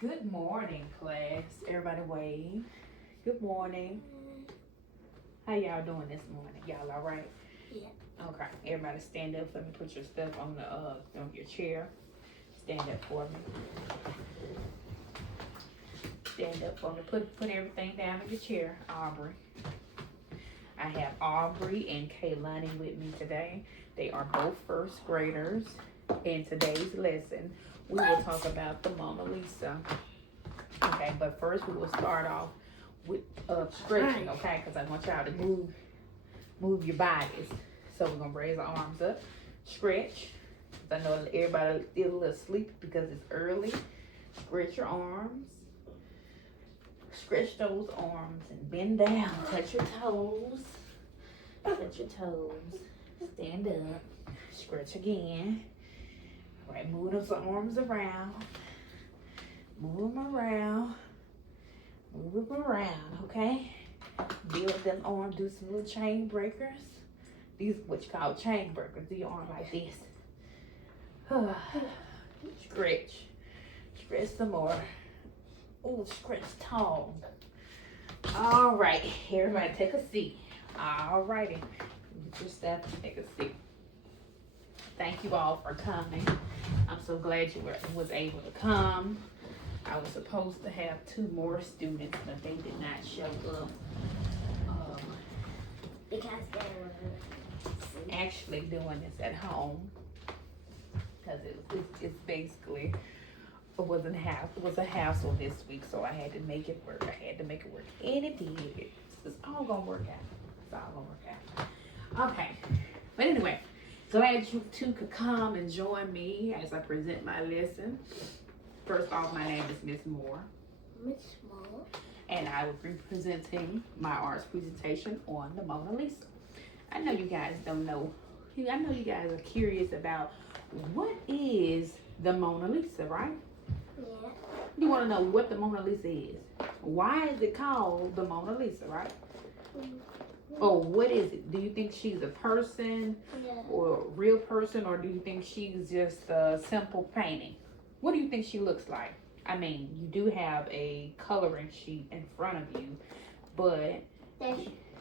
Good morning, class. Everybody wave. Good morning. How y'all doing this morning? Y'all all right? Yeah. Okay. Everybody stand up for me. Put your stuff on your chair. Stand up for me. Stand up for me. Put everything down in your chair, Aubrey. I have Aubrey and Kaylani with me today. They are both first graders. In today's lesson, we will talk about the Mona Lisa. Okay, but first we will start off with stretching, okay? Because I want y'all to move your bodies. So we're gonna raise our arms up, stretch. I know everybody still a little sleepy because it's early. Stretch your arms. Stretch those arms and bend down. Touch your toes. Touch your toes. Stand up. Stretch again. All right, move those arms around. Move them around. Move them around, okay? Build them arms. Do some little chain breakers. These are what you call chain breakers. Do your arm like this. Stretch. Stretch some more. Oh, stretch tall. All right, everybody take a seat. All righty. Get your stuff and take a seat. Thank you all for coming. I'm so glad you was able to come. I was supposed to have 2 more students, but they did not show up. Because they were Actually doing this at home because it's basically it was a hassle this week, so I had to make it work. And it did. It's all gonna work out. It's all gonna work out. Okay, but anyway, glad you 2 could come and join me as I present my lesson. First off, my name is Miss Moore. Miss Moore. And I will be presenting my arts presentation on the Mona Lisa. I know you guys don't know. I know you guys are curious about what is the Mona Lisa, right? Yeah. You want to know what the Mona Lisa is. Why is it called the Mona Lisa, right? Oh, what is it? Do you think she's a person or a real person, or do you think she's just a simple painting? What do you think she looks like? I mean, you do have a coloring sheet in front of you, but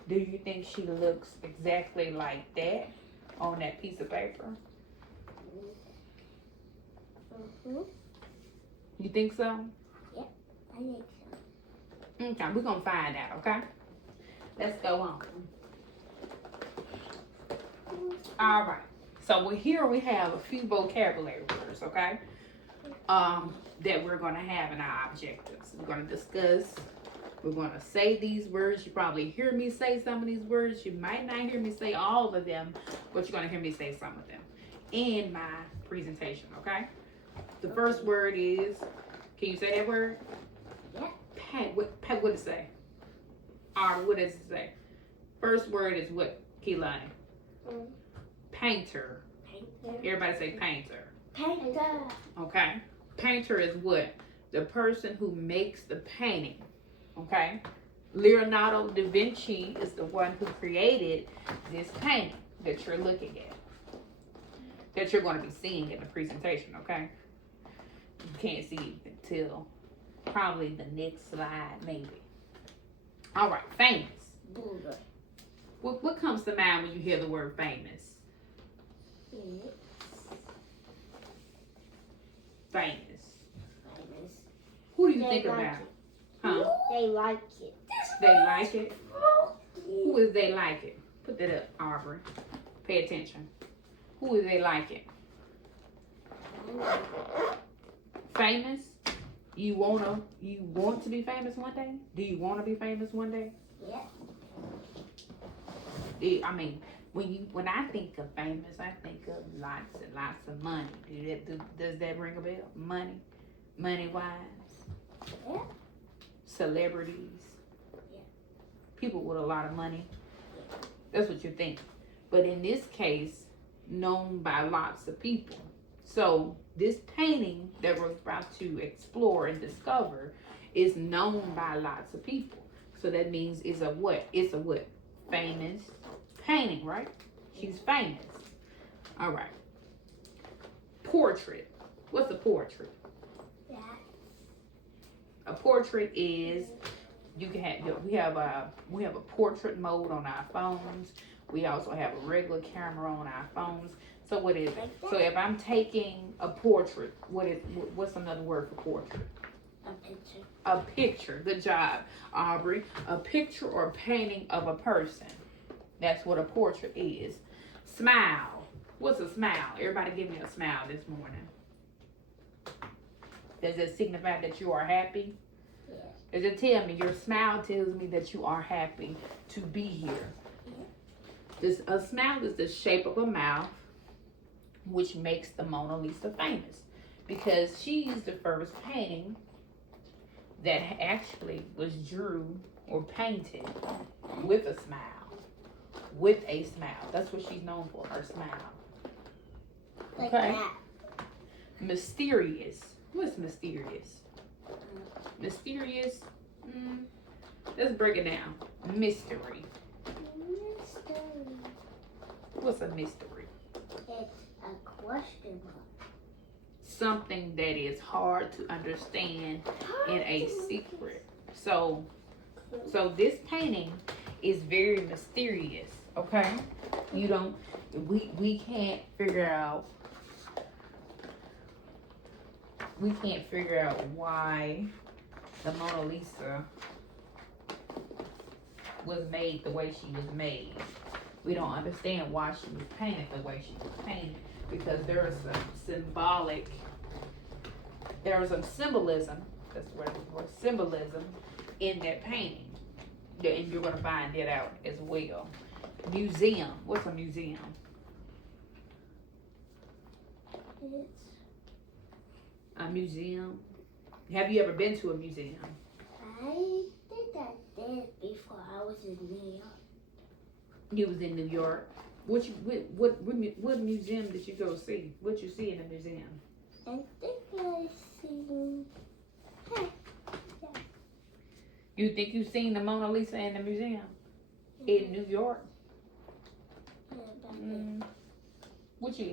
do you think she looks exactly like that on that piece of paper? You think so? Yeah, I think so. Okay, we're gonna find out, okay? Let's go on. All right. So here we have a few vocabulary words, okay? That we're gonna have in our objectives. We're gonna discuss. We're gonna say these words. You probably hear me say some of these words. You might not hear me say all of them, but you're gonna hear me say some of them in my presentation, okay? The first word is, can you say that word? Yeah. What does it say? What does it say? First word is what, Kehlani? Painter. Painter. Everybody say painter. Painter. Okay. Painter is what? The person who makes the painting. Okay. Leonardo da Vinci is the one who created this painting that you're looking at. That you're going to be seeing in the presentation, okay? You can't see it until probably the next slide, maybe. All right, famous. Buddha. What comes to mind when you hear the word famous? Famous. Who do you think about? Huh? They like it. They like it? Who is they like it? Put that up, Aubrey. Pay attention. Who is they like it? Famous? You want to be famous one day? Do you want to be famous one day? Yeah. I mean, when I think of famous, I think of lots and lots of money. Does that ring a bell? Money wise? Yeah. Celebrities? Yeah. People with a lot of money? That's what you think. But in this case, known by lots of people. So this painting that we're about to explore and discover is known by lots of people. So that means it's a what? It's a what? Famous painting, right? She's famous. All right. Portrait. What's a portrait? That A portrait is we have a portrait mode on our phones. We also have a regular camera on our phones. So what is it? So if I'm taking a portrait, what's another word for portrait? A picture. A picture. Good job, Aubrey. A picture or painting of a person. That's what a portrait is. Smile. What's a smile? Everybody give me a smile this morning. Does it signify that you are happy? Yes. Does it tell me your smile tells me that you are happy to be here? Yes. A smile is the shape of a mouth, which makes the Mona Lisa famous because she's the first painting that actually was drew or painted with a smile. With a smile. That's what she's known for, her smile. Like Okay. that. Mysterious. What's mysterious? Mysterious. Let's break it down. Mystery. Mystery. What's a mystery? It's a question mark. Something that is hard to understand in a secret. So this painting is very mysterious. Okay, we can't figure out. We can't figure out why the Mona Lisa was made the way she was made. We don't understand why she was painted the way she was painted because there is some symbolism. That's where the word symbolism in that painting, and you're gonna find it out as well. Museum. What's a museum? It's A museum. Have you ever been to a museum? I think I did before I was in New York. You was in New York. What museum did you go see? What you see in the museum? I think I seen. You think you seen the Mona Lisa in the museum in New York?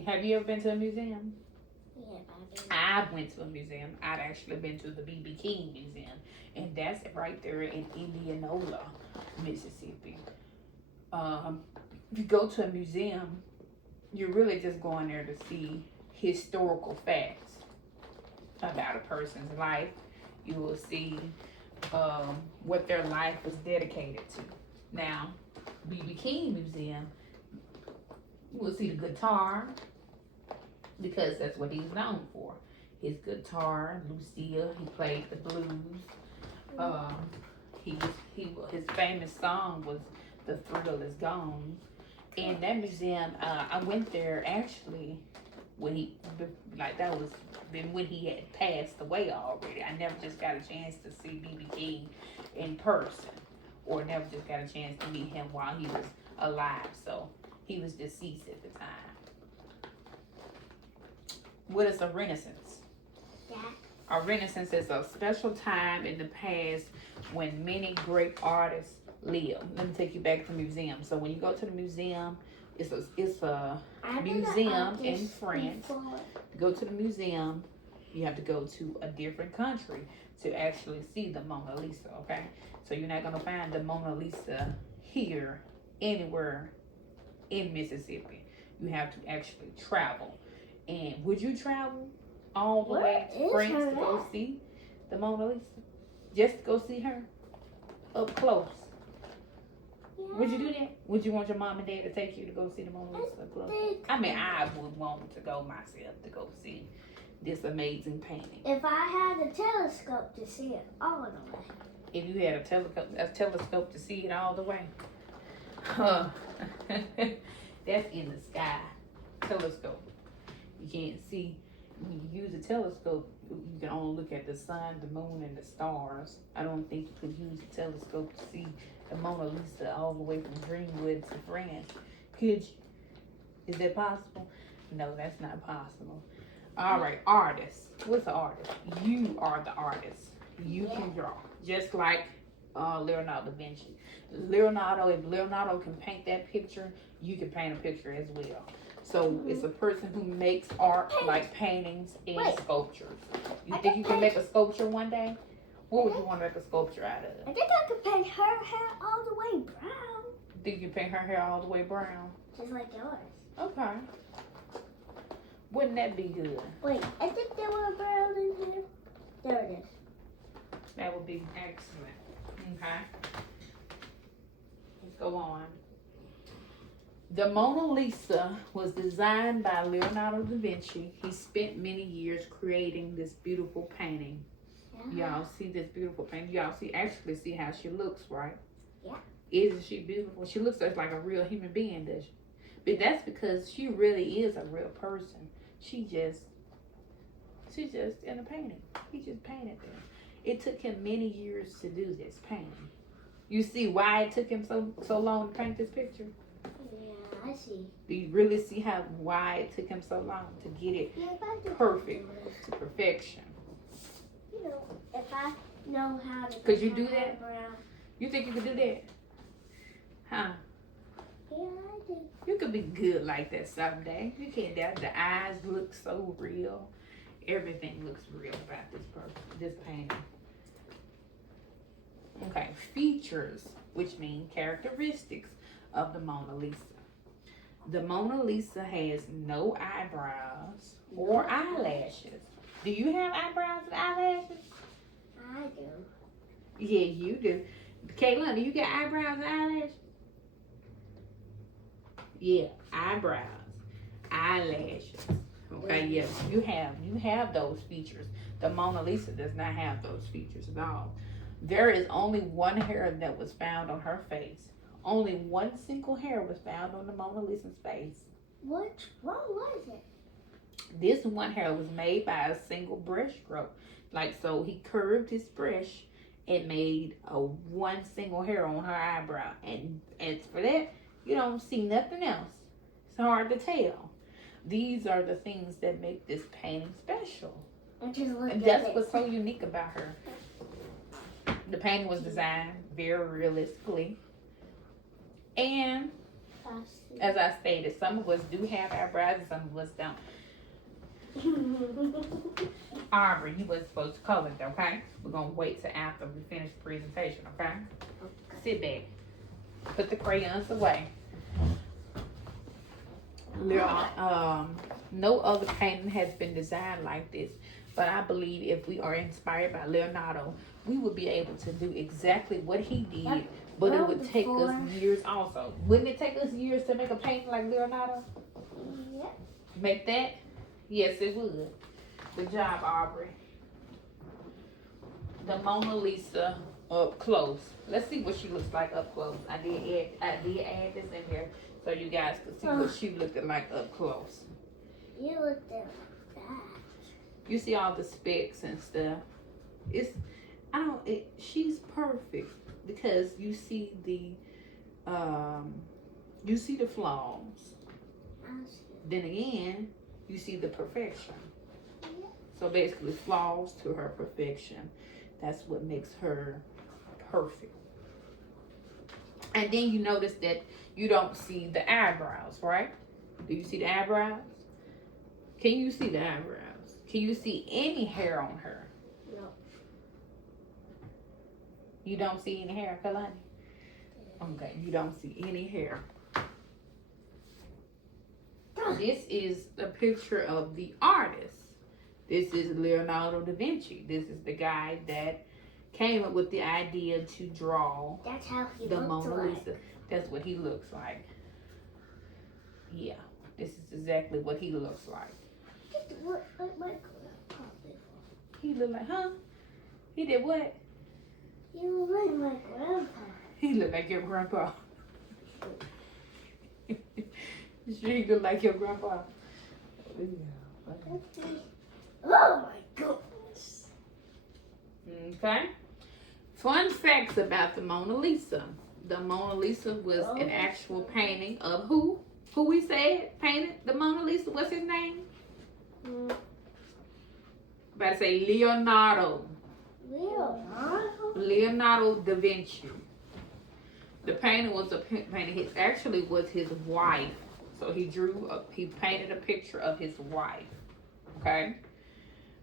Have you ever been to a museum? Yeah, I went to a museum. I'd actually been to the B.B. King Museum, and that's right there in Indianola, Mississippi. If you go to a museum, you're really just going there to see historical facts about a person's life. You will see what their life was dedicated to. Now, B.B. King Museum, you will see the guitar, because that's what he's known for. His guitar, Lucille, he played the blues. His famous song was "The Thrill Is Gone." In that museum, I went there actually when he had passed away already. I never just got a chance to see B.B. King in person, or never just got a chance to meet him while he was alive. So he was deceased at the time. What is a Renaissance? Yeah. A Renaissance is a special time in the past when many great artists lived. Let me take you back to the museum. So when you go to the museum, it's a museum in France. To go to the museum, you have to go to a different country to actually see the Mona Lisa, okay? So you're not gonna find the Mona Lisa here anywhere in Mississippi. You have to actually travel. And would you travel all the way to France to go see the Mona Lisa? Just to go see her up close? Yeah. Would you do that? Would you want your mom and dad to take you to go see the Mona Lisa up close? I mean, I would want to go myself to go see this amazing painting. If I had a telescope to see it all the way. If you had a telescope to see it all the way. That's in the sky. Telescope. You can't see. When you use a telescope, you can only look at the sun, the moon, and the stars. I don't think you could use a telescope to see the Mona Lisa all the way from Greenwood to France. Could you? Is that possible? No, that's not possible. All right, artist. What's an artist? You are the artist. You can draw. Just like Leonardo da Vinci. If Leonardo can paint that picture, you can paint a picture as well. So it's a person who makes art like paintings and sculptures. You think you can make a sculpture one day? What would you want to make a sculpture out of? I think I could paint her hair all the way brown. Think you paint her hair all the way brown? Just like yours. Okay. Wouldn't that be good? Wait, I think there were brown in here. There it is. That would be excellent. Okay. Let's go on. The Mona Lisa was designed by Leonardo da Vinci. He spent many years creating this beautiful painting. Y'all see this beautiful painting? Y'all actually see how she looks, right? Yeah. Isn't she beautiful? She looks just like a real human being, does she? But that's because she really is a real person. She's just in a painting. He just painted them. It took him many years to do this painting. You see why it took him so long to paint this picture? Yeah, I see. Do you really see why it took him so long to get it perfect to perfection? You know, if I know how to. Could you do that? You think you could do that? Huh? Yeah, I do. You could be good like that someday. You can't doubt. The eyes look so real. Everything looks real about this painting. Okay, features, which mean characteristics of the Mona Lisa. The Mona Lisa has no eyebrows or eyelashes. Do you have eyebrows and eyelashes? I do. Yeah, you do. Kayla, do you got eyebrows and eyelashes? Yeah, eyebrows, eyelashes. Okay, yes, you have those features. The Mona Lisa does not have those features at all. There is only one hair that was found on her face. Only one single hair was found on the Mona Lisa's face. Which one was it? This one hair was made by a single brush stroke. So he curved his brush and made one single hair on her eyebrow. And as for that, you don't see nothing else. It's hard to tell. These are the things that make this painting special. And that's what's so unique about her. The painting was designed very realistically. And as I stated, some of us do have eyebrows and some of us don't. Aubrey, you wasn't supposed to color it, okay? We're going to wait till after we finish the presentation, okay? Sit back. Put the crayons away. No other painting has been designed like this, but I believe if we are inspired by Leonardo, we would be able to do exactly what he did, but it would take us years also. Wouldn't it take us years to make a painting like Leonardo? Yeah. Make that? Yes, it would. Good job, Aubrey. The Mona Lisa up close. Let's see what she looks like up close. I did add this in here so you guys could see what she looked like up close. You looked at that. You see all the specks and stuff. She's perfect because you see the flaws. Then again, you see the perfection. So basically flaws to her perfection. That's what makes her perfect. And then you notice that you don't see the eyebrows, right? Do you see the eyebrows? Can you see the eyebrows? Can you see any hair on her? No. You don't see any hair, Kalani? Okay, you don't see any hair. This is a picture of the artist. This is Leonardo da Vinci. This is the guy that came up with the idea to draw That's how he the looks Mona like. Lisa. That's what he looks like. Yeah, this is exactly what he looks like. What my grandpa did. He looked like, huh? He did what? You look like my grandpa. He looked like your grandpa. He looked like your grandpa. Oh my goodness. Okay. Fun facts about the Mona Lisa. The Mona Lisa was an actual painting of who? Who we said painted the Mona Lisa? What's his name? About to say Leonardo. Leonardo da Vinci. The painting was a painting. It actually was his wife. So he painted a picture of his wife. Okay.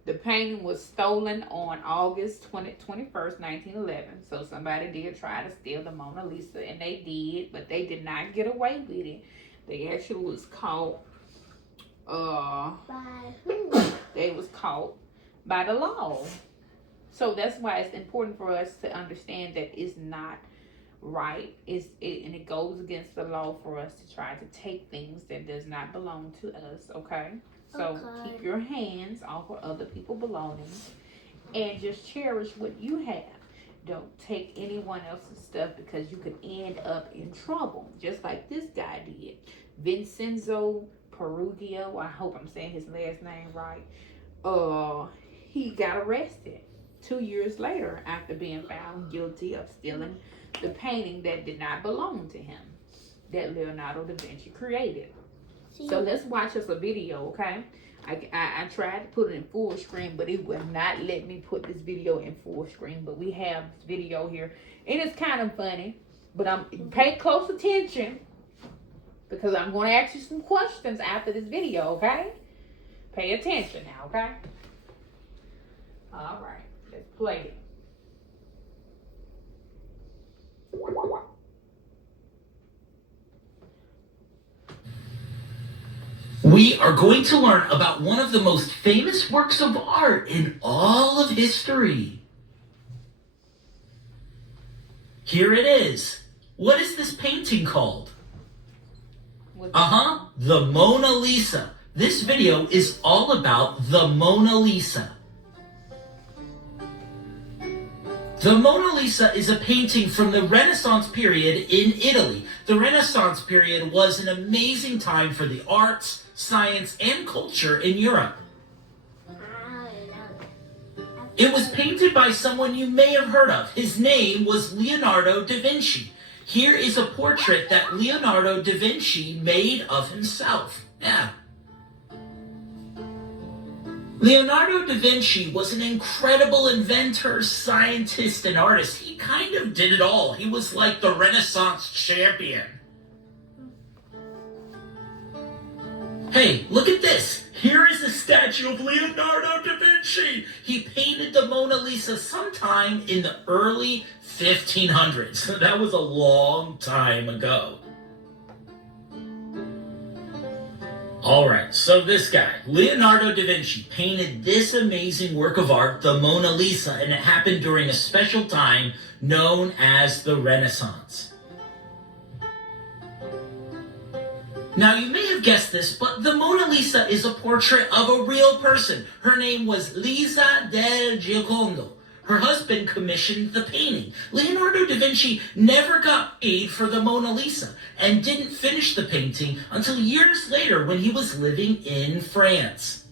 The painting was stolen on August 21st, 1911. So somebody did try to steal the Mona Lisa, and they did, but they did not get away with it. They actually was caught. By who? They was caught by the law. So that's why it's important for us to understand that it's not right. And it goes against the law for us to try to take things that does not belong to us. Okay. So keep your hands off of other people's belongings and just cherish what you have. Don't take anyone else's stuff because you could end up in trouble, just like this guy did. Vincenzo Perugio, I hope I'm saying his last name right. He got arrested 2 years later after being found guilty of stealing the painting that did not belong to him, that Leonardo da Vinci created. So let's watch us a video, okay? I tried to put it in full screen, but it would not let me put this video in full screen. But we have this video here. And it's kind of funny, but pay close attention because I'm going to ask you some questions after this video, okay? Pay attention now, okay? All right, let's play it. We are going to learn about one of the most famous works of art in all of history. Here it is. What is this painting called? The Mona Lisa. This video is all about the Mona Lisa. The Mona Lisa is a painting from the Renaissance period in Italy. The Renaissance period was an amazing time for the arts, science, and culture in Europe. It was painted by someone you may have heard of. His name was Leonardo da Vinci. Here is a portrait that Leonardo da Vinci made of himself. Yeah. Leonardo da Vinci was an incredible inventor, scientist, and artist. He kind of did it all. He was like the Renaissance champion. Hey, look at this. Here is a statue of Leonardo da Vinci. He painted the Mona Lisa sometime in the early 1500s. That was a long time ago. All right, so this guy, Leonardo da Vinci, painted this amazing work of art, the Mona Lisa, and it happened during a special time known as the Renaissance. Now, you may have guessed this, but the Mona Lisa is a portrait of a real person. Her name was Lisa del Giocondo. Her husband commissioned the painting. Leonardo da Vinci never got paid for the Mona Lisa and didn't finish the painting until years later when he was living in France.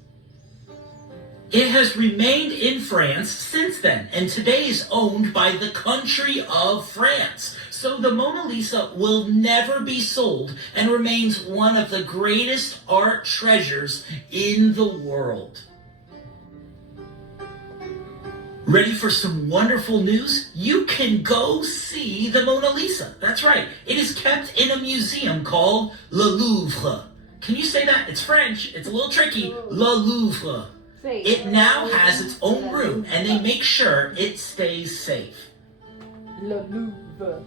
It has remained in France since then, and today is owned by the country of France. So the Mona Lisa will never be sold and remains one of the greatest art treasures in the world. Ready for some wonderful news? You can go see the Mona Lisa. That's right. It is kept in a museum called Le Louvre. Can you say that? It's French. It's a little tricky. Le Louvre. It now has its own room, and they make sure it stays safe. Le Louvre.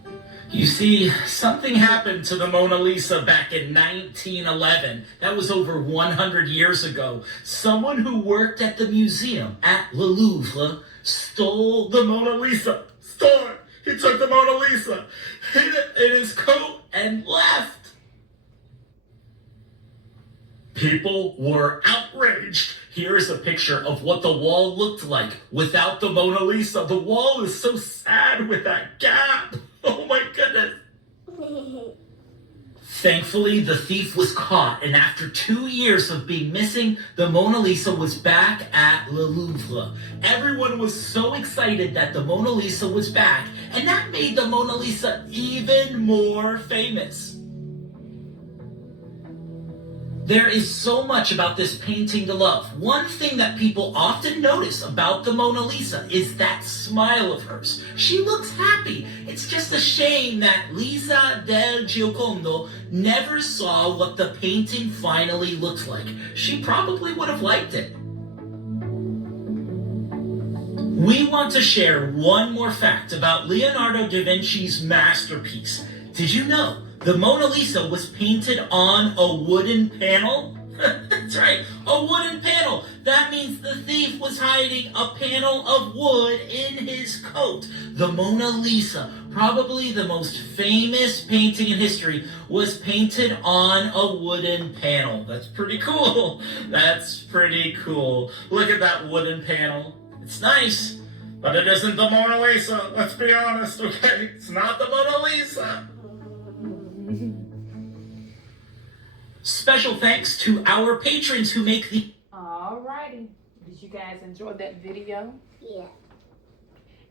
You see, something happened to the Mona Lisa back in 1911. That was over 100 years ago. Someone who worked at the museum at Le Louvre stole the Mona Lisa. Stole it. He took the Mona Lisa, hid it in his coat, and left. People were outraged. Here is a picture of what the wall looked like without the Mona Lisa. The wall is so sad with that gap. Oh my goodness. Thankfully, the thief was caught, and after 2 years of being missing, the Mona Lisa was back at Le Louvre. Everyone was so excited that the Mona Lisa was back, and that made the Mona Lisa even more famous. There is so much about this painting to love. One thing that people often notice about the Mona Lisa is that smile of hers. She looks happy. It's just a shame that Lisa del Giocondo never saw what the painting finally looked like. She probably would have liked it. We want to share one more fact about Leonardo da Vinci's masterpiece. Did you know the Mona Lisa was painted on a wooden panel? That's right, a wooden panel. That means the thief was hiding a panel of wood in his coat. The Mona Lisa, probably the most famous painting in history, was painted on a wooden panel. That's pretty cool. That's pretty cool. Look at that wooden panel. It's nice, but it isn't the Mona Lisa. Let's be honest, okay? It's not the Mona Lisa. Special thanks to our patrons who make the... Alrighty. Did you guys enjoy that video? Yeah.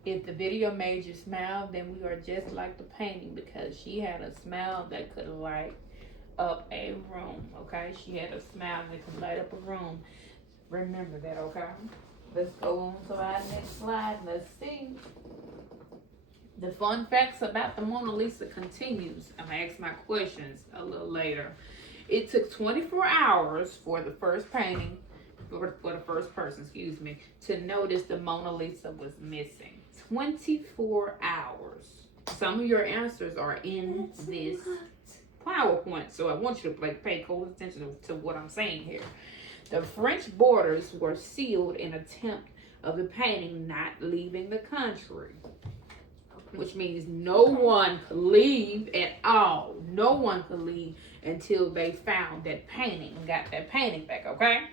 If the video made you smile, then we are just like the painting, because she had a smile that could light up a room, okay? She had a smile that could light up a room. Remember that, okay? Let's go on to our next slide. Let's see. The fun facts about the Mona Lisa continues. I'm going to ask my questions a little later. It took 24 hours for the first painting, for the first person, to notice the Mona Lisa was missing. 24 hours. Some of your answers are in this PowerPoint, so I want you to pay close attention to what I'm saying here. The French borders were sealed in attempt of the painting not leaving the country, which means no one could leave at all. No one could leave until they found that painting and got that painting back, okay?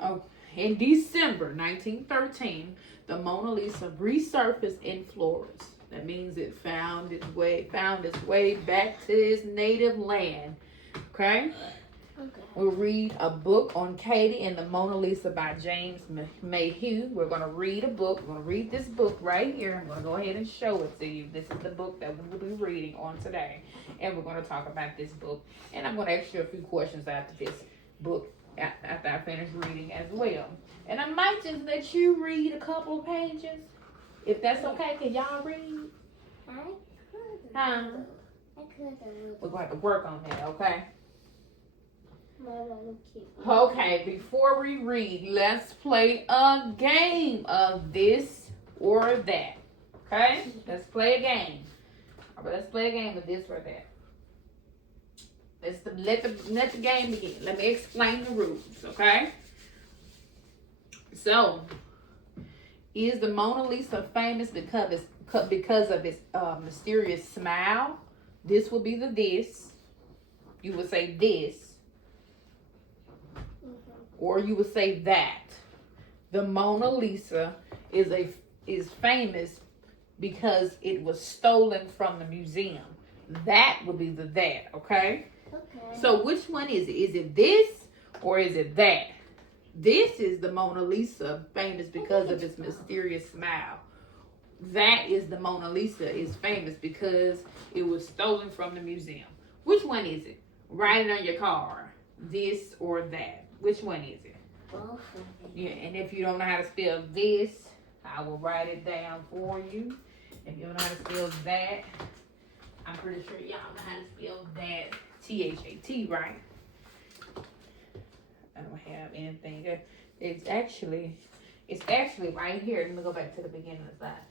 Oh, in December 1913, the Mona Lisa resurfaced in Florence. That means it found its way back to its native land, okay? We'll read a book on Katie and the Mona Lisa by James Mayhew. We're going to read a book. We're going to read this book right here. I'm going to go ahead and show it to you. This is the book that we will be reading on today. And we're going to talk about this book. And I'm going to ask you a few questions after this book, after I finish reading as well. And I might just let you read a couple of pages. If that's okay, can y'all read? I could. Huh? I could. We're going to have to work on that, okay? Mama, keep. Okay, before we read, let's play a game of this or that. Okay? Let's play a game. All right, let's play a game of this or that. Let the game begin. Let me explain the rules, okay? So, is the Mona Lisa famous because of its mysterious smile? This would be the this. You would say this. Or you would say that. The Mona Lisa is famous because it was stolen from the museum. That would be the that, okay? Okay. So which one is it? Is it this or is it that? This is the Mona Lisa, famous because of its mysterious smile. That is the Mona Lisa is famous because it was stolen from the museum. Which one is it? Write it on your card. This or that. Which one is it? Both of them. Yeah, and if you don't know how to spell this, I will write it down for you. If you don't know how to spell that, I'm pretty sure y'all know how to spell that. T-H-A-T, right? I don't have anything. It's actually right here. Let me go back to the beginning of the slide.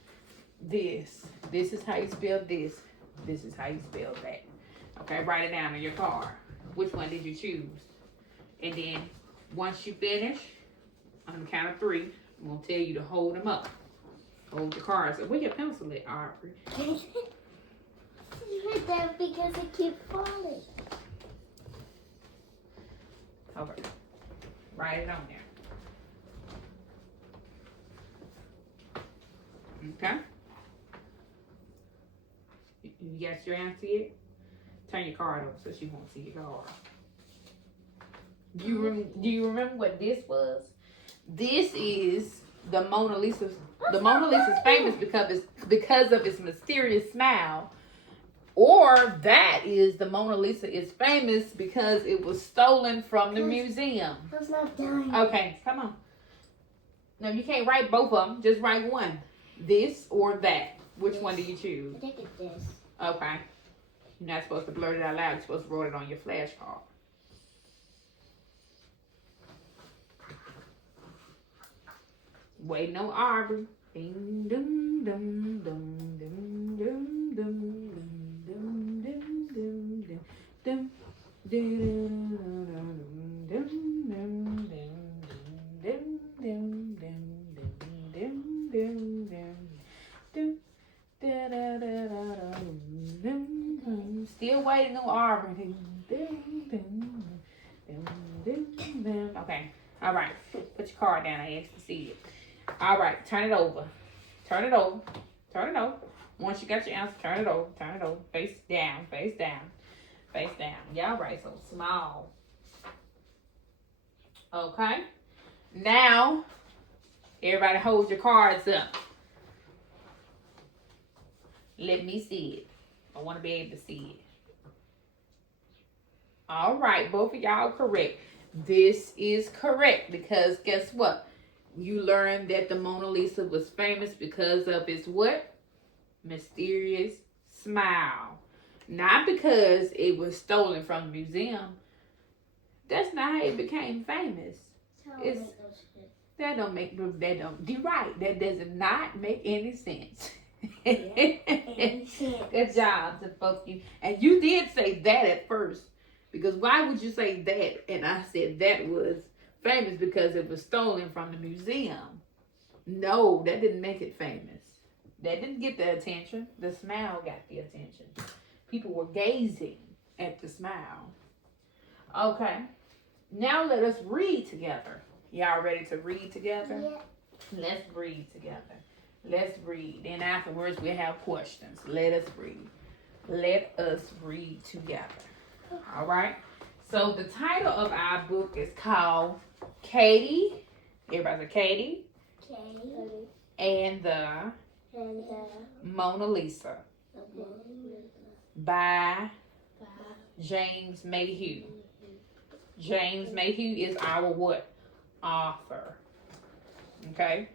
This is how you spell this. This is how you spell that. Okay, write it down on your card. Which one did you choose? And then once you finish, on the count of 3, I'm going to tell you to hold them up. Hold your cards. Where your pencil at, Aubrey? Right there because it keeps falling. Okay. Write it on there. Okay? You guessed your answer yet? Turn your card over so she won't see your card. Do you remember what this was? This is the Mona Lisa. The Mona Lisa is famous because of its mysterious smile. Or that is the Mona Lisa is famous because it was stolen from the museum. I'm not done. Okay, come on. No, you can't write both of them. Just write one. This or that. Which one do you choose? I think it's this. Okay. You're not supposed to blurt it out loud. You're supposed to write it on your flashcard. Waiting on Aubrey. Ding dum dum dum dum dum dum dum dum dum dum dum. Still waiting on Aubrey. Okay. All right. Put your card down. I asked to see it. All right. Turn it over. Turn it over. Turn it over. Once you got your answer, turn it over. Turn it over. Face down. Face down. Face down. Y'all right so small. Okay. Now, everybody hold your cards up. Let me see it. I want to be able to see it. All right. Both of y'all correct. This is correct because guess what? You learned that the Mona Lisa was famous because of its what? Mysterious smile. Not because it was stolen from the museum. That's not how it became famous. You're right. That does not make any sense. Good job to both you. And you did say that at first. Because why would you say that? And I said that was famous because it was stolen from the museum. No, that didn't make it famous. That didn't get the attention. The smile got the attention. People were gazing at the smile. Okay. Now let us read together. Y'all ready to read together? Yeah. Let's read together. Let's read. And afterwards we'll have questions. Let us read. Let us read together. All right. So the title of our book is called Katie. Everybody say Katie. Katie. And the Mona Lisa by James Mayhew. James Mayhew is our what? Author. Okay.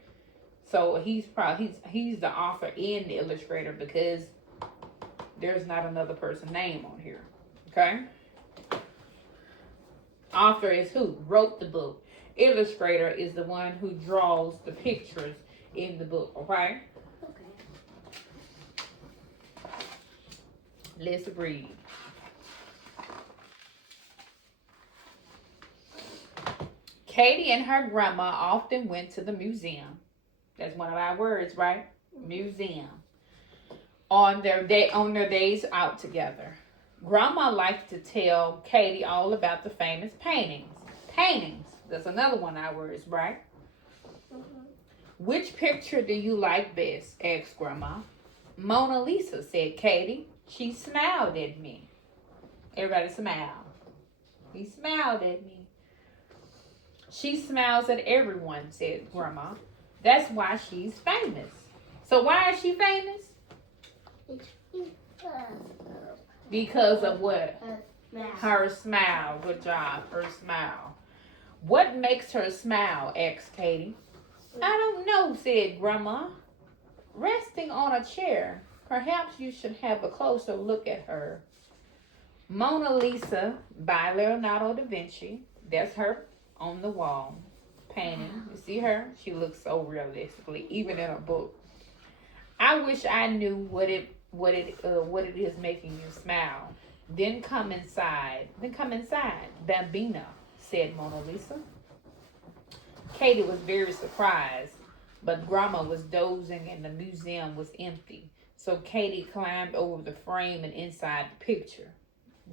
So he's the author and the illustrator because there's not another person's name on here. Okay. Author is who wrote the book. Illustrator is the one who draws the pictures in the book. Okay. Let's read. Katie and her grandma often went to the museum. That's one of our words, right? Museum. On their days out together. Grandma liked to tell Katie all about the famous paintings. Paintings. That's another one of our words, right? Mm-hmm. Which picture do you like best? Asked Grandma. Mona Lisa, said Katie. She smiled at me. Everybody smile. He smiled at me. She smiles at everyone, said Grandma. That's why she's famous. So why is she famous? Because of what? Her smile. Good job. Her smile. What makes her smile? Asked Katie. I don't know, said Grandma. Resting on a chair. Perhaps you should have a closer look at her. Mona Lisa by Leonardo da Vinci. That's her on the wall painting. You see her? She looks so realistically, even in a book. I wish I knew what it is making you smile. Then come inside. Bambina, said Mona Lisa. Katie was very surprised, but Grandma was dozing and the museum was empty. So Katie climbed over the frame and inside the picture.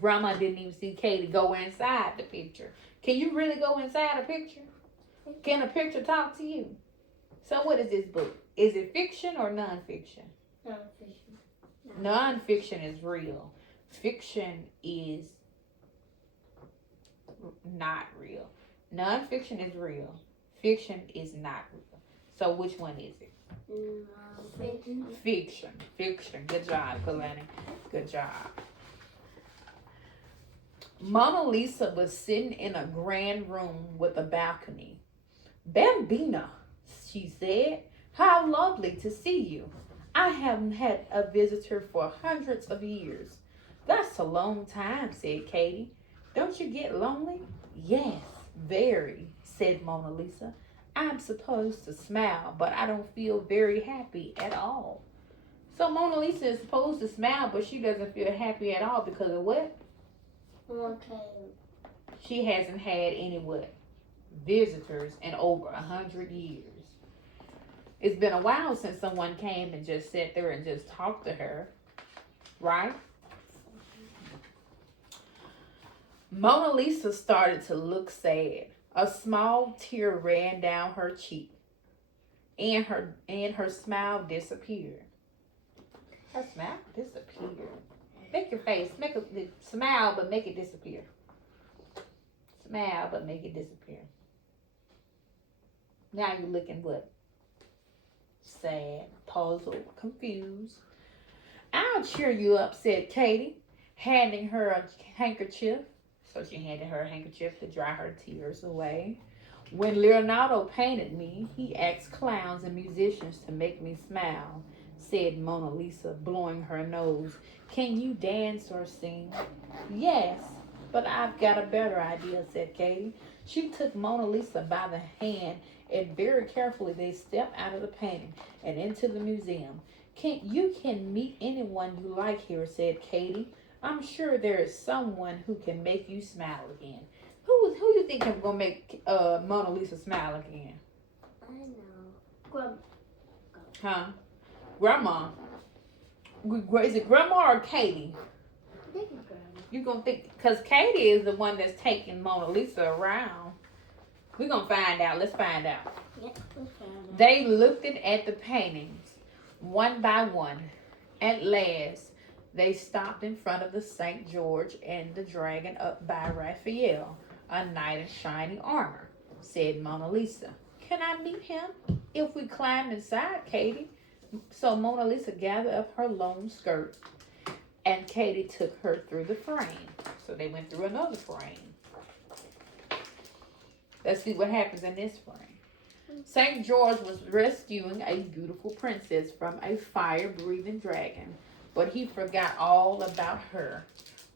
Grandma didn't even see Katie go inside the picture. Can you really go inside a picture? Can a picture talk to you? So what is this book? Is it fiction or nonfiction? Nonfiction. Nonfiction is real. Fiction is not real. Nonfiction is real. Fiction is not real. So which one is it? Fiction. Fiction. Good job, Kalani. Good job. Mona Lisa was sitting in a grand room with a balcony. Bambina, she said, how lovely to see you. I haven't had a visitor for hundreds of years. That's a long time, said Katie. Don't you get lonely? Yes, very, said Mona Lisa. I'm supposed to smile, but I don't feel very happy at all. So Mona Lisa is supposed to smile, but she doesn't feel happy at all because of what? Okay. She hasn't had any what? Visitors in over 100 years. It's been a while since someone came and just sat there and just talked to her, right? Mona Lisa started to look sad. A small tear ran down her cheek, and her smile disappeared. Her smile disappeared. Make your face, make a smile, but make it disappear. Smile, but make it disappear. Now you're looking what? Sad, puzzled, confused. I'll cheer you up, said Katie, handing her a handkerchief. So she handed her a handkerchief to dry her tears away. When Leonardo painted me, he asked clowns and musicians to make me smile, said Mona Lisa, blowing her nose. Can you dance or sing? Yes, but I've got a better idea, said Katie. She took Mona Lisa by the hand, and very carefully they stepped out of the painting and into the museum. You can meet anyone you like here, said Katie. I'm sure there is someone who can make you smile again. Who you think is gonna make Mona Lisa smile again? I know. Grandma. Huh? Grandma. Is it Grandma or Katie? I think it's Grandma. You gonna think? Cause Katie is the one that's taking Mona Lisa around. We're gonna find out. Let's find out. Yep, we'll find out. They looked at the paintings one by one. At last, they stopped in front of the St. George and the Dragon up by Raphael, a knight in shining armor, said Mona Lisa. Can I meet him? If we climb inside, Katie. So Mona Lisa gathered up her long skirt, and Katie took her through the frame. So they went through another frame. Let's see what happens in this frame. St. George was rescuing a beautiful princess from a fire-breathing dragon, but he forgot all about her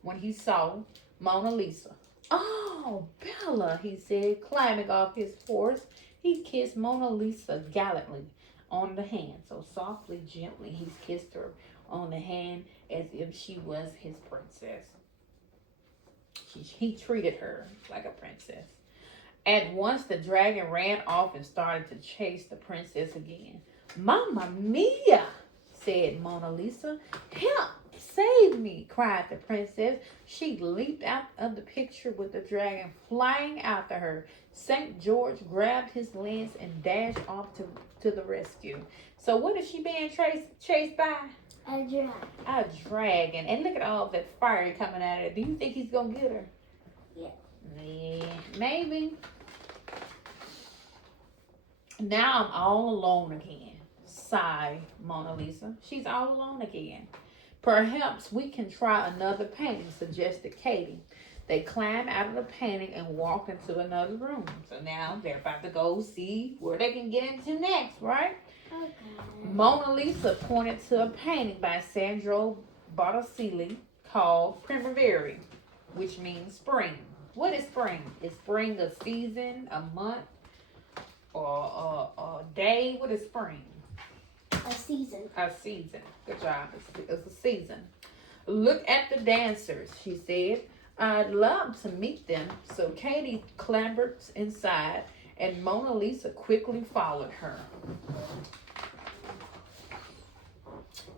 when he saw Mona Lisa. Oh, Bella, he said, climbing off his horse. He kissed Mona Lisa gallantly on the hand. So softly, gently, he kissed her on the hand as if she was his princess. He treated her like a princess. At once, the dragon ran off and started to chase the princess again. Mamma mia, said Mona Lisa. Help, save me, cried the princess. She leaped out of the picture with the dragon flying after her. St. George grabbed his lance and dashed off to the rescue. So what is she being chased by? A dragon. A dragon. And look at all that fire coming out of it. Do you think he's going to get her? Yeah. Yeah, maybe. Now I'm all alone again, sighed Mona Lisa. She's all alone again. Perhaps we can try another painting, suggested Katie. They climbed out of the painting and walked into another room. So now they're about to go see where they can get into next, right? Okay. Mona Lisa pointed to a painting by Sandro Botticelli called Primavera, which means spring. What is spring? Is spring a season, a month, or a day? What is spring? A season. A season. Good job. It's a season. Look at the dancers, she said. I'd love to meet them. So Katie clambered inside and Mona Lisa quickly followed her.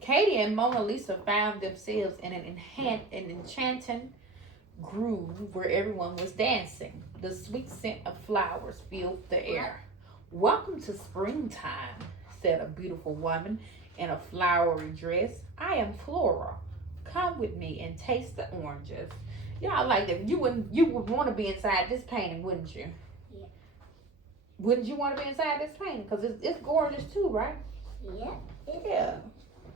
Katie and Mona Lisa found themselves in an enchanting groove where everyone was dancing. The sweet scent of flowers filled the air. Welcome to springtime, said a beautiful woman in a flowery dress. I am Flora. Come with me and taste the oranges. Y'all like that. You would want to be inside this painting, wouldn't you? Yeah. Wouldn't you want to be inside this painting? Because it's gorgeous too, right? Yeah. Yeah.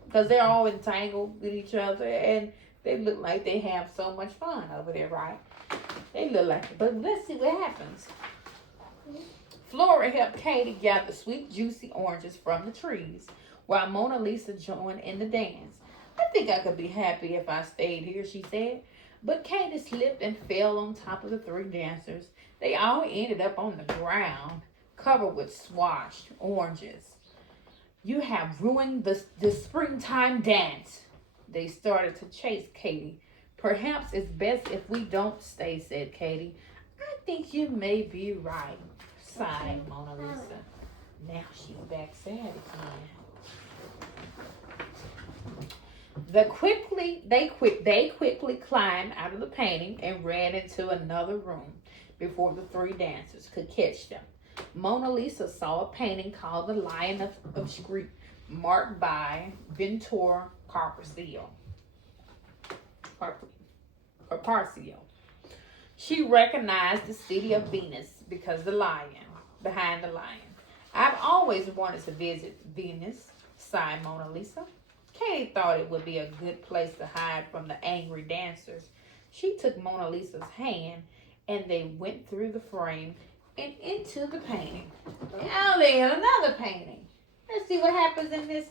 Because they're all entangled with each other and they look like they have so much fun over there, right? They look like it. But let's see what happens. Flora helped Katie gather sweet, juicy oranges from the trees while Mona Lisa joined in the dance. I think I could be happy if I stayed here, she said. But Katie slipped and fell on top of the three dancers. They all ended up on the ground. covered with swashed oranges. You have ruined the springtime dance. They started to chase Katie. Perhaps it's best if we don't stay, said Katie. I think you may be right, sighed Mona Lisa. Now she's back sad again. They quickly climbed out of the painting and ran into another room before the three dancers could catch them. Mona Lisa saw a painting called The Lion of Screep, marked by Vittore Carpaccio. She recognized the city of Venus because behind the lion. I've always wanted to visit Venus, sighed Mona Lisa. Katie thought it would be a good place to hide from the angry dancers. She took Mona Lisa's hand and they went through the frame and into the painting. Now then, another painting. Let's see what happens in this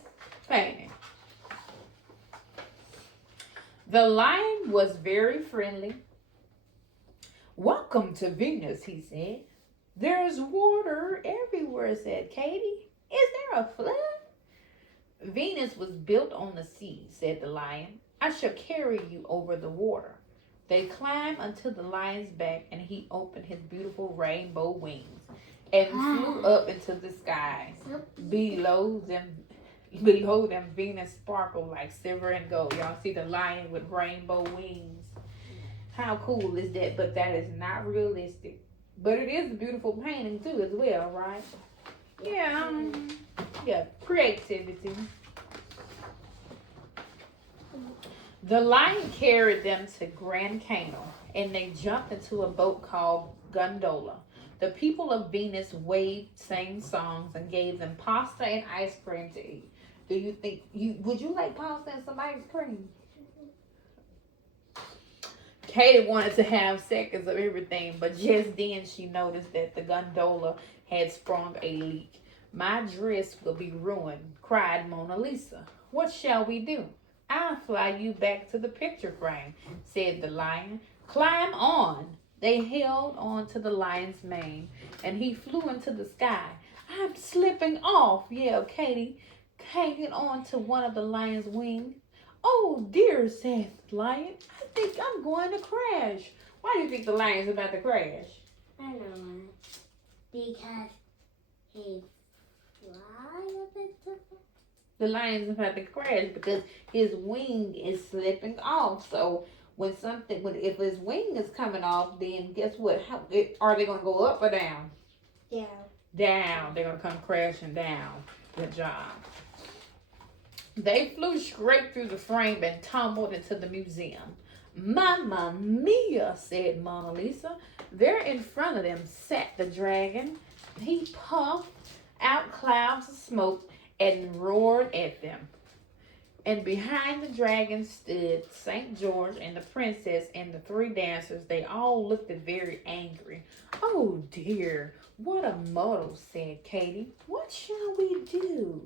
painting. The lion was very friendly. Welcome to Venus, he said. There's water everywhere, said Katie. Is there a flood? Venus was built on the sea, said the lion. I shall carry you over the water. They climbed onto the lion's back and he opened his beautiful rainbow wings and flew up into the skies. Below them, Venus sparkled like silver and gold. Y'all see the lion with rainbow wings. How cool is that? But that is not realistic. But it is a beautiful painting too as well, right? Yeah, creativity. The lion carried them to Grand Canal and they jumped into a boat called Gondola. The people of Venus waved, sang songs, and gave them pasta and ice cream to eat. Do you think would you like pasta and some ice cream? Katie wanted to have seconds of everything, but just then she noticed that the gondola had sprung a leak. My dress will be ruined, cried Mona Lisa. What shall we do? I'll fly you back to the picture frame, said the lion. Climb on. They held on to the lion's mane, and he flew into the sky. I'm slipping off, yelled Katie, hanging on to one of the lion's wings. Oh dear, said the lion. I think I'm going to crash. Why do you think the lion's about to crash? I know why. Because he fly a bit too fast. The lion's about to crash because his wing is slipping off. So if his wing is coming off, then guess what? Are they going to go up or down? Down. Down. They're going to come crashing down. Good job. They flew straight through the frame and tumbled into the museum. Mamma mia, said Mona Lisa. There in front of them sat the dragon. He puffed out clouds of smoke and roared at them. And behind the dragon stood St. George and the princess and the three dancers. They all looked very angry. Oh dear, what a muddle, said Katie. What shall we do?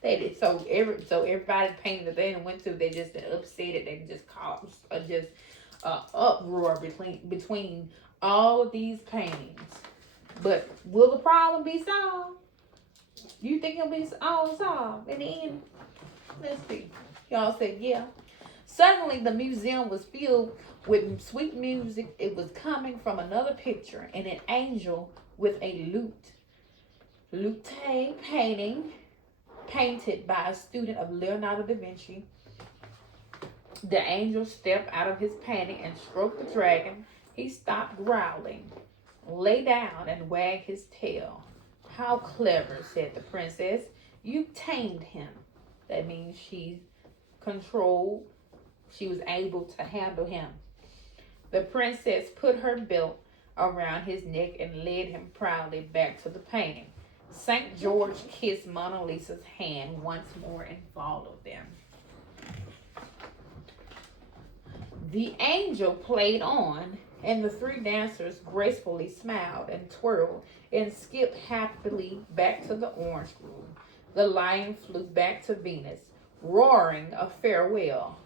They did so everybody painted that they went through. They just upset it. They just caused uproar between all of these paintings. But will the problem be solved? You think it'll be all solved in the end? Let's see. Y'all said yeah. Suddenly the museum was filled with sweet music. It was coming from another picture, and an angel with a lute painting, painted by a student of Leonardo da Vinci. The angel stepped out of his painting and stroked the dragon. He stopped growling, lay down, and wagged his tail. How clever, said the princess. You tamed him. That means she was able to handle him. The princess put her belt around his neck and led him proudly back to the painting. St. George kissed Mona Lisa's hand once more and followed them. The angel played on, and the three dancers gracefully smiled and twirled and skipped happily back to the orange room. The lion flew back to Venus, roaring a farewell.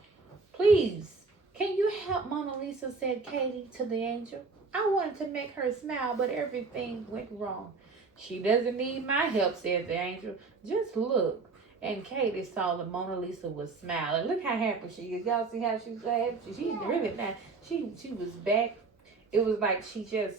Please, can you help Mona Lisa, said Katie to the angel. I wanted to make her smile, but everything went wrong. She doesn't need my help, said the angel. Just look. And Katie saw the Mona Lisa was smiling. Look how happy she is. Y'all see how she's happy? She's really not. She was back. It was like she just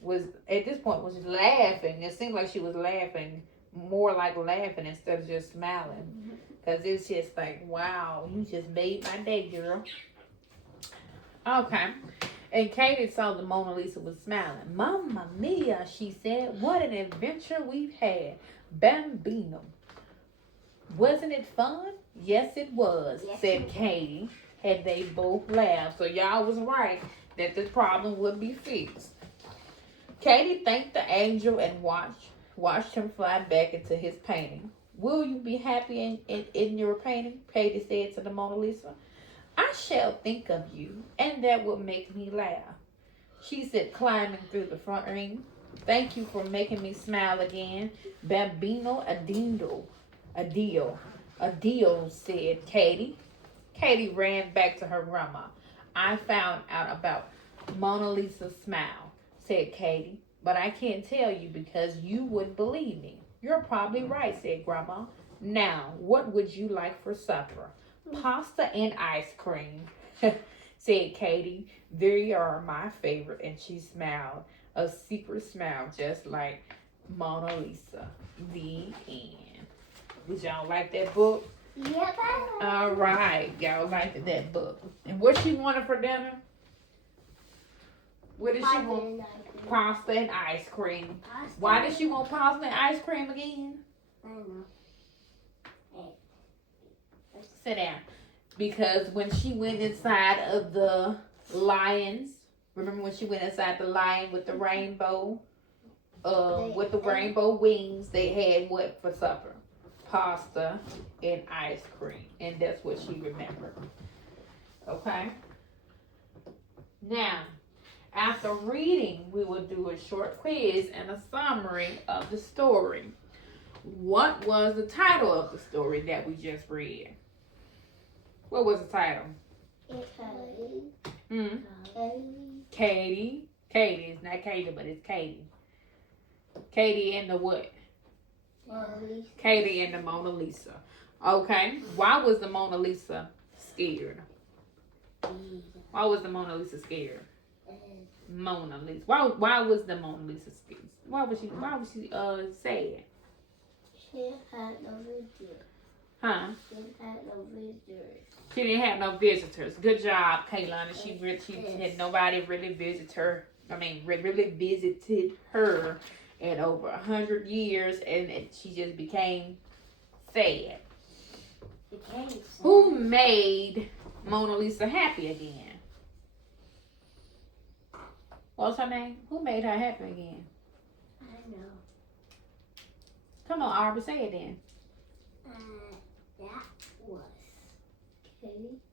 was, at this point, was just laughing. It seemed like she was laughing, more like laughing instead of just smiling. Because it's just like, wow, you just made my day, girl. Okay. And Katie saw the Mona Lisa was smiling. Mamma mia, she said. What an adventure we've had. Bambino. Wasn't it fun? Yes, it was, Yes, said it was. Katie. And they both laughed. So y'all was right that this problem would be fixed. Katie thanked the angel and watched him fly back into his painting. Will you be happy in your painting? Katie said to the Mona Lisa. I shall think of you, and that will make me laugh. She said, climbing through the front ring. Thank you for making me smile again. Bambino Addio, said Katie. Katie ran back to her grandma. I found out about Mona Lisa's smile, said Katie, but I can't tell you because you wouldn't believe me. You're probably right, said Grandma. Now, what would you like for supper? Pasta and ice cream, said Katie. They are my favorite, and she smiled, a secret smile just like Mona Lisa. The end. Did y'all like that book? Yep, All right, y'all liked that book. And what she wanted for dinner? What did she want? Pasta and ice cream. Why did she want pasta and ice cream again? I don't know. Sit down. Because when she went inside of the lions, remember when she went inside the lion with the rainbow, with the rainbow wings, they had what for supper? Pasta and ice cream. And that's what she remembered. Okay? Now, after reading, we will do a short quiz and a summary of the story. What was the title of the story that we just read? What was the title? Katie. Katie. It's not Katie, but it's Katie. Katie and the what? Katie and the Mona Lisa. Okay. Why was the Mona Lisa scared? Why was the Mona Lisa scared? Mona Lisa. Why was the Mona Lisa scared? Why was she sad? She had no visitors. Huh? She had no visitors. She didn't have no visitors. Good job, Kaylana. She had nobody really visit her. I mean, really visited her in over 100 years, and she just became sad. Who made Mona Lisa happy again? What's her name? Who made her happy again? I don't know. Come on, Aubrey, say it then. That was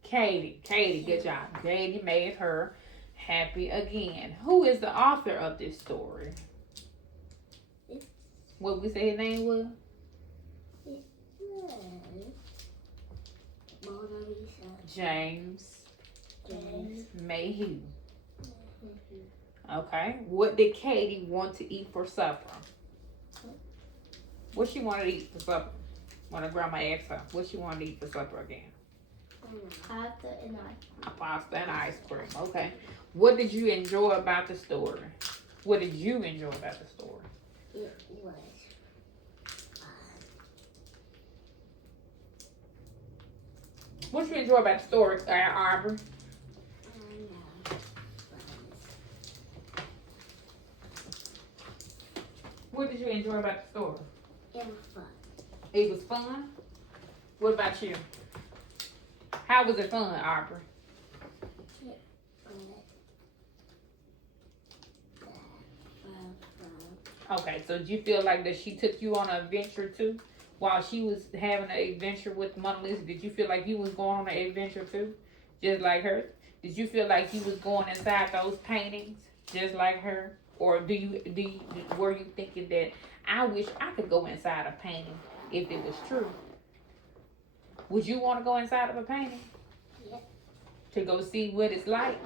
Katie, good job. Katie made her happy again. Who is the author of this story? What we say his name was? Mona Lisa. James James. Mayhew. Okay. What did Katie want to eat for supper? What she wanted to eat for supper? When her grandma asked her, what she wanted to eat for supper again? Pasta and ice. Pasta and ice cream. Okay. What did you enjoy about the story? What did you enjoy about the story? It was What you enjoy about the story, Aubrey? What did you enjoy about the story? It was fun. It was fun. What about you? How was it fun, Aubrey? Okay, so did you feel like that she took you on an adventure too? While she was having an adventure with Mona Lisa, did you feel like you was going on an adventure too? Just like her? Did you feel like you was going inside those paintings just like her? Or were you thinking that I wish I could go inside a painting if it was true? Would you want to go inside of a painting? Yeah. To go see what it's like?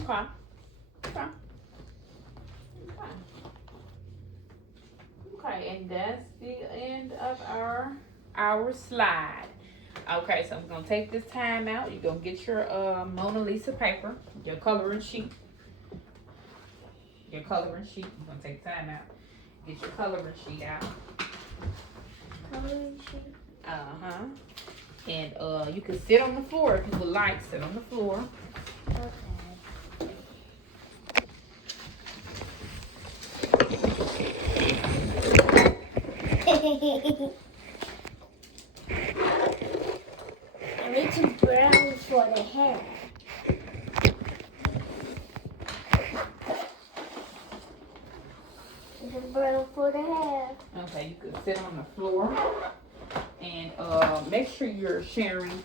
Okay. Okay, and that's the end of our slide. Okay, so I'm gonna take this time out. You're gonna get your Mona Lisa paper, your coloring sheet. Your coloring sheet. You're gonna take time out. Get your coloring sheet out. Coloring sheet. Uh-huh. And you can sit on the floor if you would like. Sit on the floor. Okay. I need some brown for the hair. Some brown for the hair. Okay, you can sit on the floor. And make sure you're sharing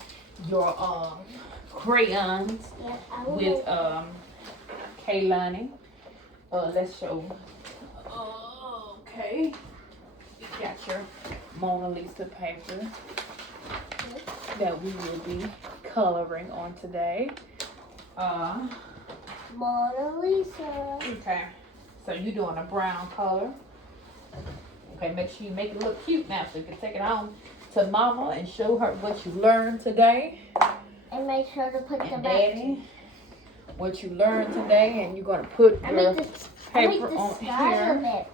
your crayons Yes, I will. with Kaylani. Let's show. Okay. You got your Mona Lisa paper that we will be coloring on today. Mona Lisa. Okay. So you're doing a brown color. Okay, make sure you make it look cute now so you can take it on to Mama and show her what you learned today. And make sure to put the And back. Daddy, what you learned today, and you're gonna put I your make the paper on style of here. it.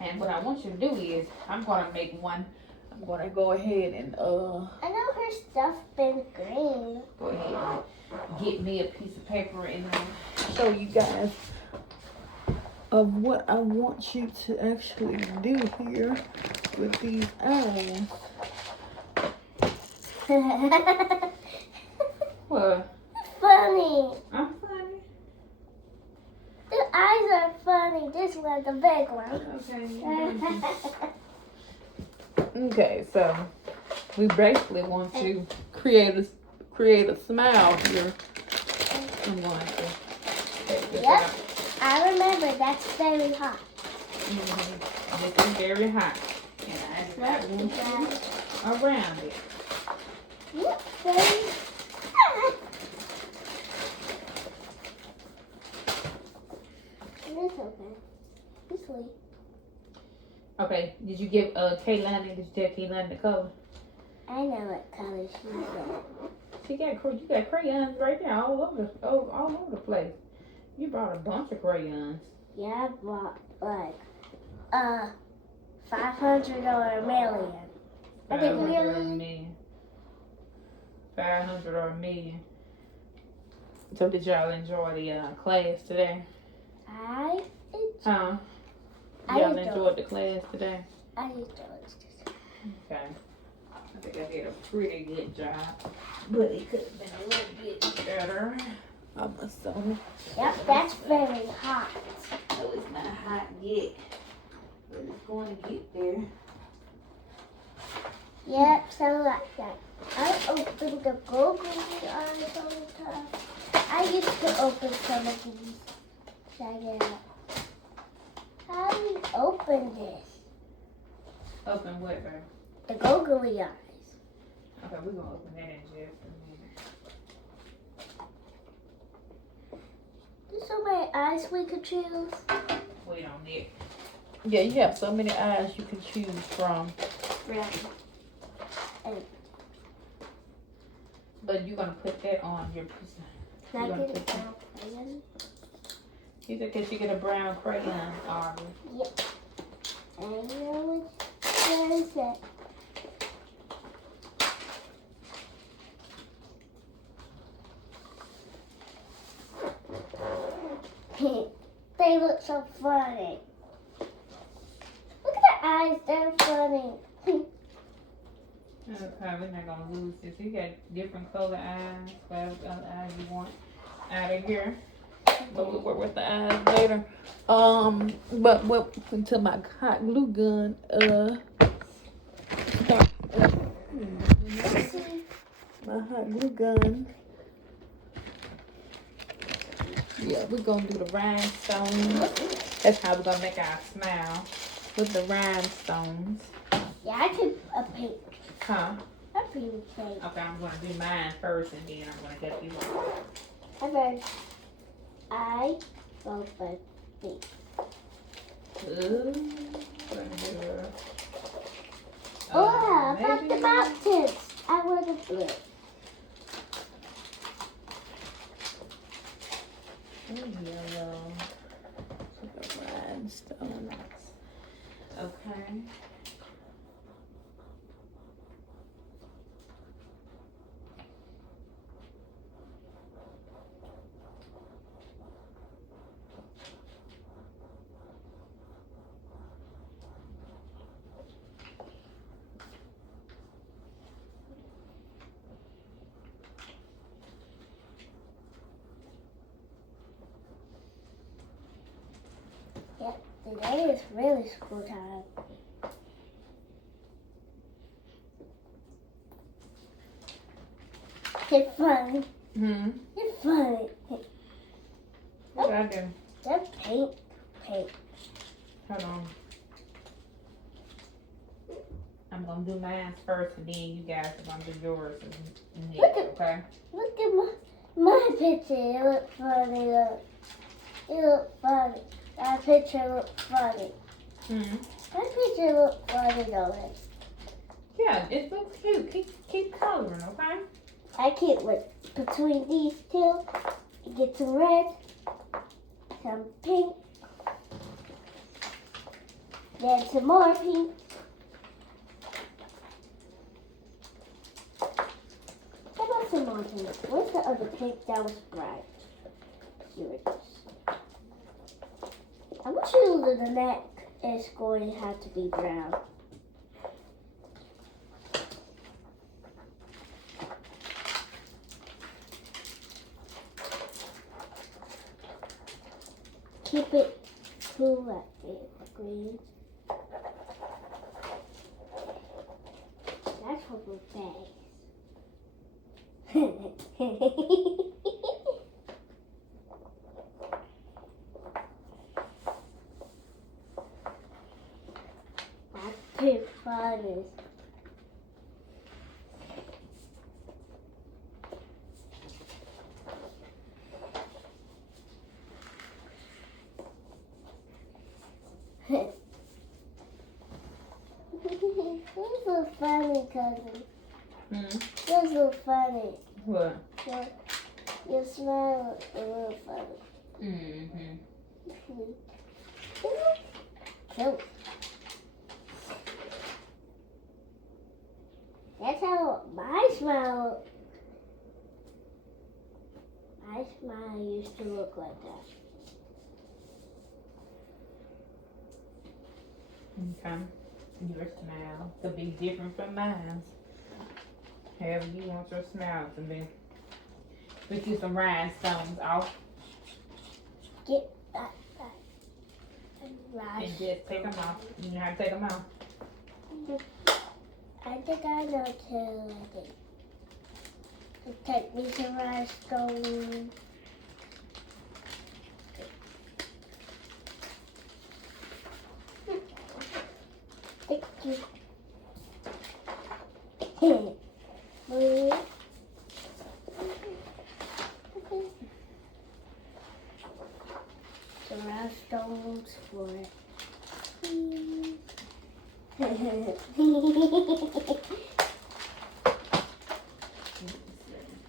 And what I want you to do is, I'm gonna make one. I'm gonna go ahead and I know her stuff been green. go ahead and get me a piece of paper and show you guys of what I want you to actually do here with these eyes. What? Funny. I'm funny. The eyes are funny. This one's the big one. Okay. Okay, so we basically want to create a smile here. I'm going to take this Yep. out. I remember that's very hot. This is very hot. And I just got one around it. Yep, very hot. It's okay. This way. Okay, did you give Kaylani, did you tell Kaylani the color? I know what color she's in. You got crayons right there all over the place. You brought a bunch of crayons. Yeah, I bought like 500 or a million. I think 500 or a million. million. 500 or a million. So did y'all enjoy the class today? I Huh? I Y'all enjoyed enjoyed the class today? enjoyed it. Okay. I think I did a pretty good job. But it could have been a little bit better. So Yep, that's very hot. it's not hot yet. But it's going to get there. Yep, so like that. I opened the goggly eyes all the time. I used to open some of these. Check it out. How do you open this? Open what, baby? The goggly eyes. Okay, we're going to open that in just a minute. There's so many eyes we could choose. Wait on it. Yeah, you have so many eyes you can choose from. Right. But you're going to put that on your person. Can I You're get gonna a put that. brown crayon? You said because you get a brown crayon, Aubrey. Yep. I know which one is it. They look so funny. Look at the eyes, they're funny. Okay, we're not going to lose this. You got different color eyes, whatever color eyes you want out of here. But we'll work with the eyes later. But what until my hot glue gun start. My hot glue gun. Yeah, we're gonna do the rhinestones. That's how we're gonna make our smile with the rhinestones. Yeah, I took a pink. Huh? A pink pink. Okay, I'm gonna do mine first, and then I'm gonna help you. Okay. I open pink. Ooh, gonna do a- Oh, I got maybe- the mountains. I want to blue. Yellow. The rhinestones. Okay. Today is really school time. It's funny. Hmm. It's funny. What did I do? That's paint. Hold on. I'm gonna do mine first, and then you guys are gonna do yours next, okay? Look at my picture. It looks funny. Look. It looks funny. That picture looks funny. Hmm. That picture looks funny though. Yeah, it looks cute. Keep coloring, okay? I can't wait between these two. Get some red, some pink, then some more pink. How about some more pink? Where's the other pink that was bright? Here it is. I wish you that the neck is going to have to be brown. Keep it cool like it, green. That's what we're bags. That's too funny. You're so funny, cousin. Hmm. You're so funny. What? Your smile is a little funny. Mm-hmm. Cute. That's how my smile. My smile used to look like that. Okay. Your smile could be different from mine. However you want your smile to be. Put you some rhinestones off Get that. And and just take them off. You know how to take them off. I think I know too. I think. So take me some rhinestones. Thank you. Blue. Some rhinestones for it.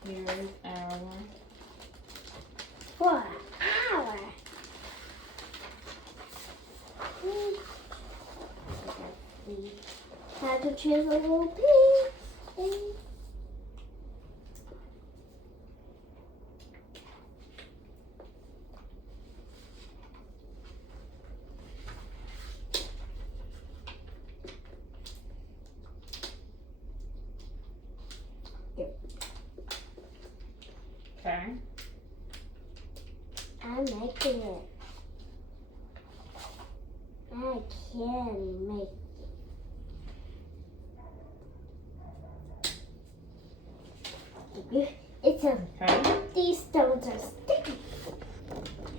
Here's our For an hour. Had to choose a little piece. okay. I'm making it. I can make it. It's a. Okay. These stones are sticky.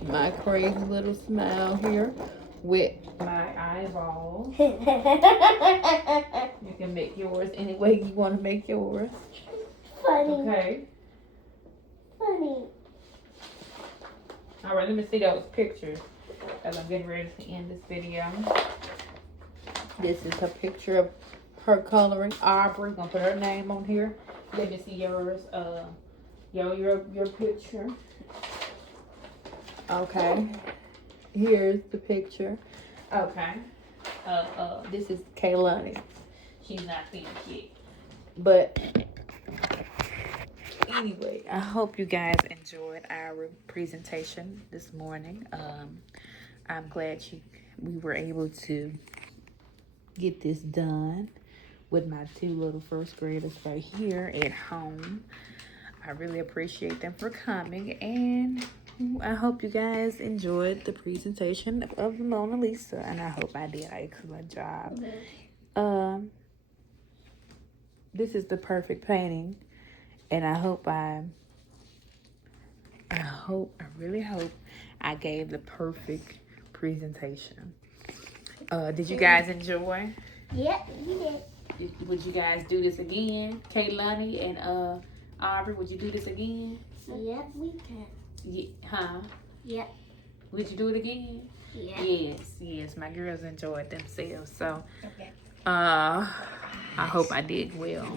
My crazy little smile here with my eyeballs. Funny. You can make yours any way you want to make yours. Okay. Funny. All right, let me see those pictures. as I'm getting ready to end this video. This is a picture of her coloring. Aubrey, gonna put her name on here. Let me see yours. Your picture. Okay. Here's the picture. Okay. This is Kaylani. She's not finished yet. But anyway, I hope you guys enjoyed our presentation this morning. I'm glad we were able to get this done with my two little first graders right here at home. I really appreciate them for coming, and I hope you guys enjoyed the presentation of the Mona Lisa, and I hope I did an excellent job. This is the perfect painting, and I really hope I gave the perfect presentation. Did you guys enjoy? Yep, we did. Would you guys do this again? Kaylani and Aubrey, would you do this again? Yep, we can. Huh? Yep. Would you do it again? Yeah. Yes. My girls enjoyed themselves. So, Okay. I hope I did well.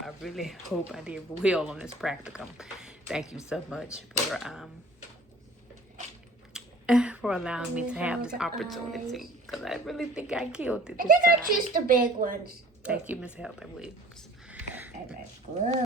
I really hope I did well on this practicum. Thank you so much for allowing me to have this opportunity, because I really think I killed it I this think I time. choose the big ones. Thank you, Miss Heather Williams. Okay,